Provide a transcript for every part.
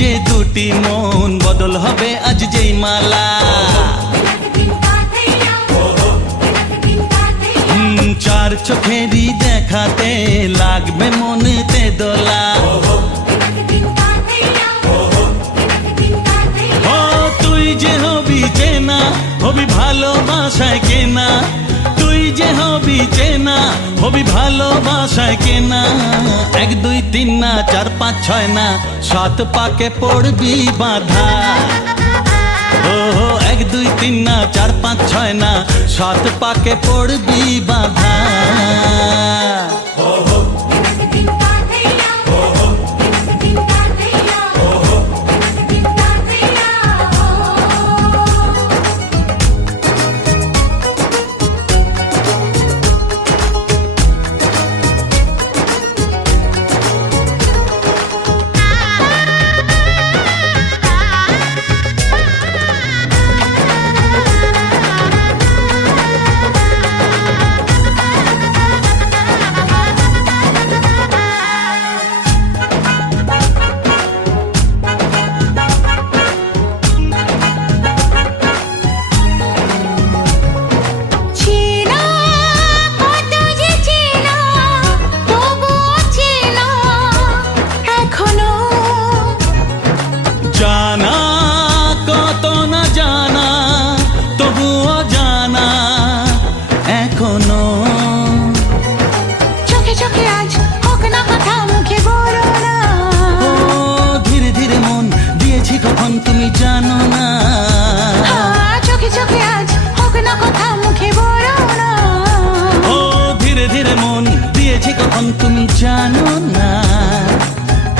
যে দুটি মন বদল হবে আজ যেই মালা চার চোখেরই দেখাতে লাগবে মনেতে দোলা ও তুই যে হবি চেনা হবি ভালোবাসায় কেনা তুই যে হবি চেনা হবি ভালোবাসায় কেনা 1 2 3 না 4 5 6 না 7 পাকে পড়বি বাধা ও 1 2 3 না 4 5 6 না 7 পাকে পড়বি বাধা জানা কত না জানা তবুও জানা এখনো চোখে চোখে আজ হোক না কথা মুখে বলো না ও ধীরে ধীরে মন দিয়েছি কখন তুমি জানো না চোখে চোখে আজ হোক না কথা মুখে বলো না ও ধীরে ধীরে মন দিয়েছি কখন তুমি জানো না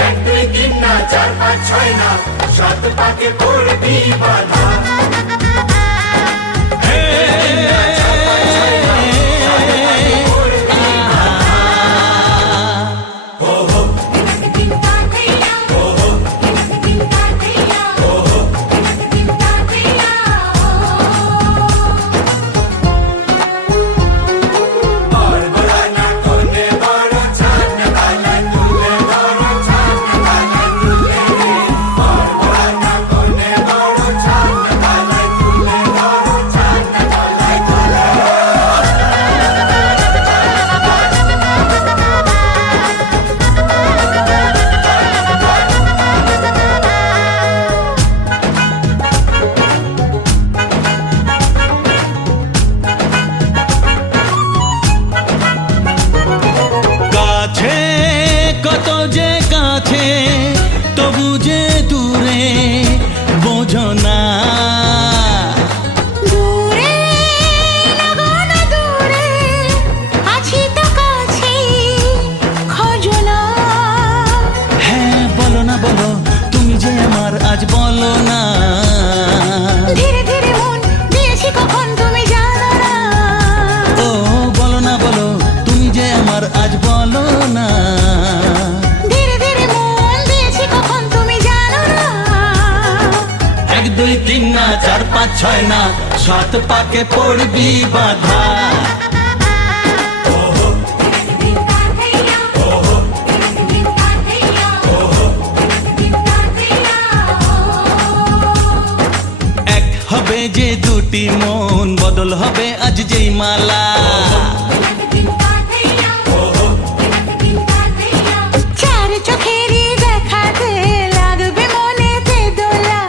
1 2 3 না 4 5 6 না 7 পাকে পড়বি বাধা কত যে কাছে তবু যে দূরে বোঝো না দূরে লাগো না দূরে আছি তো কাছে খোঁজো না হ্যাঁ বলো না বলো তুমি যে আমার আজ বলো না ধীরে ধীরে মন দিয়েছি কখন তুমি জানো না ও বলো না বলো তুমি যে আমার আজ বলো না 1 2 3 না 4 5 6 না 7 পাকে পড়বি বাধা এক হবে যে দুটি মন বদল হবে আজ যেই মালা চার চোখেরই দেখাতে লাগবে মনেতে দোলা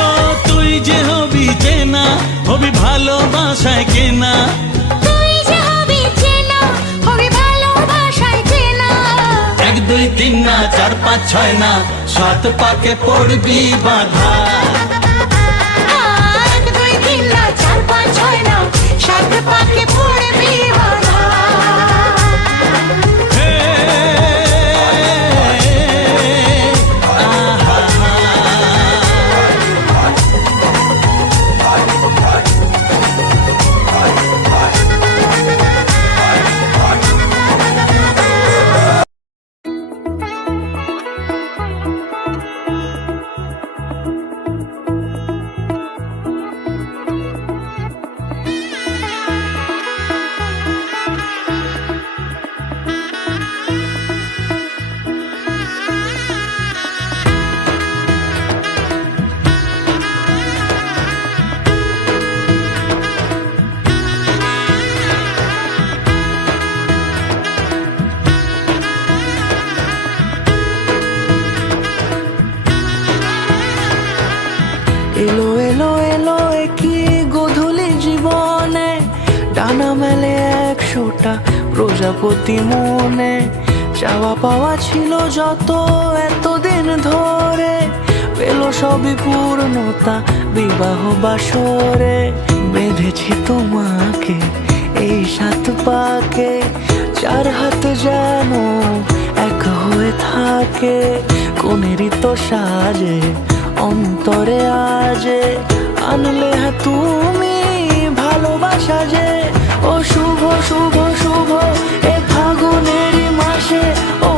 ও তুই যে হবি চেনা হবি ভালোবাসায় কেনা তুই যে হবি চেনা হবি ভালোবাসায় চেনা 1 2 3 না 4 5 6 না 7 পাকে পড়বি বাধা 1 2 3 প্রজাপতি মনে চাওয়া পাওয়া ছিল যত এতদিন ধরে, পেল সবই পূর্ণতা বিবাহ বাসরে। বেঁধেছি তোমাকে এই 7 পাকে, 4 হাত যেন এক হয়ে থাকে। কোনেরই তো সাজে অন্তরে আজে আনলে তুমি ভালোবাসা যে। ও শুভ শুভ শুভ এ ফাগুনেরই মাসে, ও